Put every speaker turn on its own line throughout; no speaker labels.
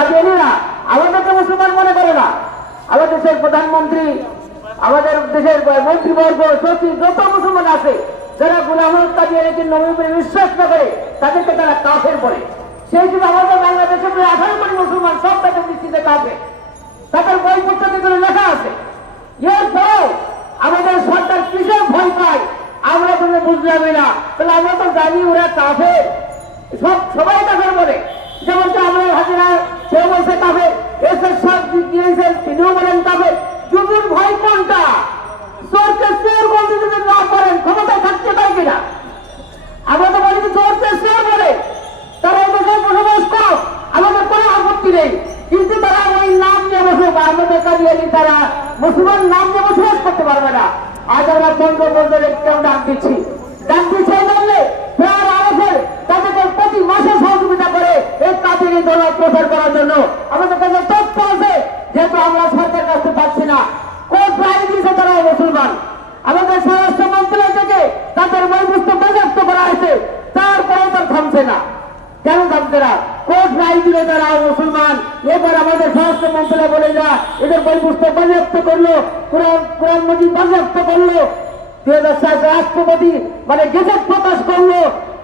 কাদিয়ানিরা আমাদেরকে মুসলমান মনে করে না। আমাদের দেশের প্রধানমন্ত্রী, আমাদের দেশের মন্ত্রীবর্গ, সচিব, যত মুসলমান আছে, যারা গুলাম কাদিয়ানিকে নবীকে বিশ্বাস না করে, তাদেরকে তারা কাফের বলে। সেই জন্য আমাদের বাংলাদেশে প্রায় আঠারো কোটি মুসলমান সব তাদের দৃষ্টিতে কাফের। তাদের বই পুস্তকে করে লেখা আছে এরপরেও আমাদের সরকার কিসের ভয় পায়? আমরা কোনো বুঝলামই না। তাহলে আমরা তো জানি ওরা কাফে সব সবাই কাফের বলে। যেমন আমরা হাজিরা সে বলছে কাফে এসে সব দিয়েছেন তিনিও বলেন কাফে যুবুর ভয় কোনটা চোরকে চোর বলতে যদি না পারেন ক্ষমতায় থাকতে পারে কিনা আমরা তো বলি যে চোরকে চোর বলে তারা এই দেশে বসবাস কর আমাদের কোনো আপত্তি নেই কিন্তু তারা ওই নাম নিয়ে বসে বা কাদিয়ানি তারা মুসলমান নাম নিয়ে বসবাস করতে পারবে না। আজ আমরা পনেরো বছর কেউ ডাক দিচ্ছি। ডাক দিচ্ছে আরফের তাদেরকে প্রতি মাসে সহযোগিতা করে এই কাদিয়ানি দল প্রচার করার জন্য। আমাদের কাছে তথ্য আছে, যেহেতু আমরা সরকার কাছে পাচ্ছি না। রায় দিয়েছে তারা মুসলমান? আমাদের স্বরাষ্ট্র মন্ত্রণালয় থেকে তাদের করা হয়েছে, তারপরেও তার থামছে না। কেন থামছে না? কোর্ট রায় দিল তারা মুসলমান? এবার আমাদের স্বরাষ্ট্র মন্ত্রণালয় বলে যা, এদের বই পুস্তক বাজেয়াপ্ত করল, কোরআন কোরআন মজিদ বাজেয়াপ্ত করল। দুই হাজার সাত রাষ্ট্রপতি মানে গেজেট প্রকাশ করল।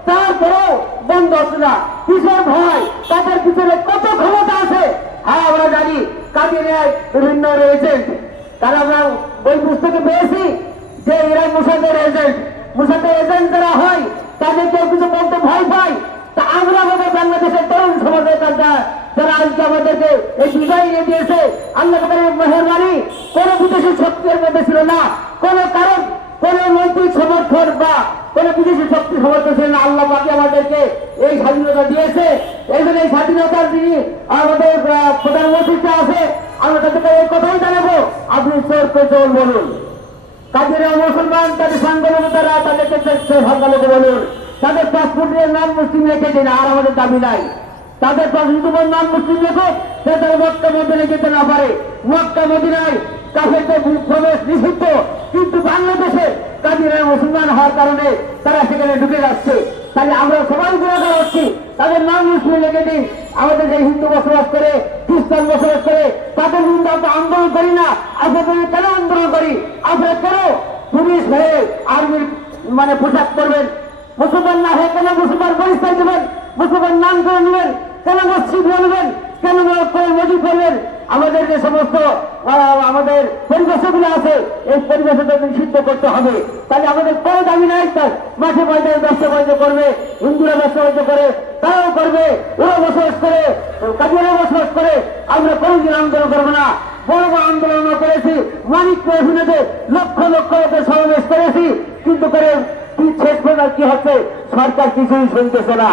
তারপরেও বন্ধ হচ্ছে না। কিসের ভয়। তাদের পিছনে কত ক্ষমতা আছে? হ্যাঁ আমরা জানি। কাদিরিয়ায় বিভিন্ন এজেন্ট তারা আমরা বই পুস্তকে পেয়েছি। যে এরা মুসাদের এজেন্ট মুসাদের এজেন্ট যারা হয়, তাদের কেউ কিছু বলতে ভয় পায় তা আমরা আমাদের বাংলাদেশের তরুণ সমাজের কাছে যারা আজকে আমাদেরকে এই বিজয় এনে দিয়েছে। আল্লাহ তাদের মেহরবানি কোন বিদেশি শক্তির মধ্যে ছিল না। কোন কারণ, কোন নৈতিক সমর্থন বা কোন বিদেশি শক্তি সমর্থন ছিল না। আল্লাহ বাকি আমাদেরকে এই স্বাধীনতা দিয়েছে। এই এই স্বাধীনতার যিনি আমাদের প্রধানমন্ত্রীটা আছে, আমরা তাদেরকে এই কথাই জানাব। আপনি চোরকে চোর বলুন। কাজেরা মুসলমান তাদের সংখ্যালঘু তাদেরকে বলুন। তাদের পাসপোর্টের নাম মুসলিম রেখে দিন, আর আমাদের দাবি নাই। তাদের পাসপোর্টের নাম মুসলিম রেখো সে তারা মক্কা মদিনে যেতে না পারে। মক্কা মদিনায় কাফেরদের প্রবেশ নিষিদ্ধ। কিন্তু বাংলাদেশে কাজীরা মুসলমান হওয়ার কারণে তারা সেখানে ঢুকে যাচ্ছে। তাহলে আমরা সবাই গুণাগার হচ্ছি। তাদের নাম মুসলিম রেখে দিন। আমাদের যে হিন্দু বসবাস করে, খ্রিস্টান বসবাস করে, তাদের বিরুদ্ধে আমরা আন্দোলন করি না। আপনাদের কেন আন্দোলন করি? আপনারা কেন পুলিশ হয়ে, আর্মির মানে পোশাক করবেন মুসলমান না হয়ে কেন মুসলমান পরিচয় দেবেন মুসলমান নাম করে নেবেন, কেন মসজিদ বলবেন কেন মজুদ করবেন? আমাদের যে সমস্ত আমাদের পরিবেশগুলো আছে, এই পরিবেশটা নিষিদ্ধ করতে হবে। তাহলে আমাদের কোনো দাবি নাই তার মাঠে ময়দানে ব্যবসা বাণিজ্য করবে, হিন্দুরা ব্যবসা বাণিজ্য করে, তারাও করবে ওরা বসবাস করে কাজীরা বসবাস করে। আমরা কোনোদিন আন্দোলন করব না। বড় বড় আন্দোলন করেছি, মানিক প্রয়োজনে লক্ষ লক্ষ লোকের সমাবেশ করেছি। কিন্তু করে কি শেষ পর্যন্ত কি হচ্ছে, সরকার কিছুই শুনতেছে না।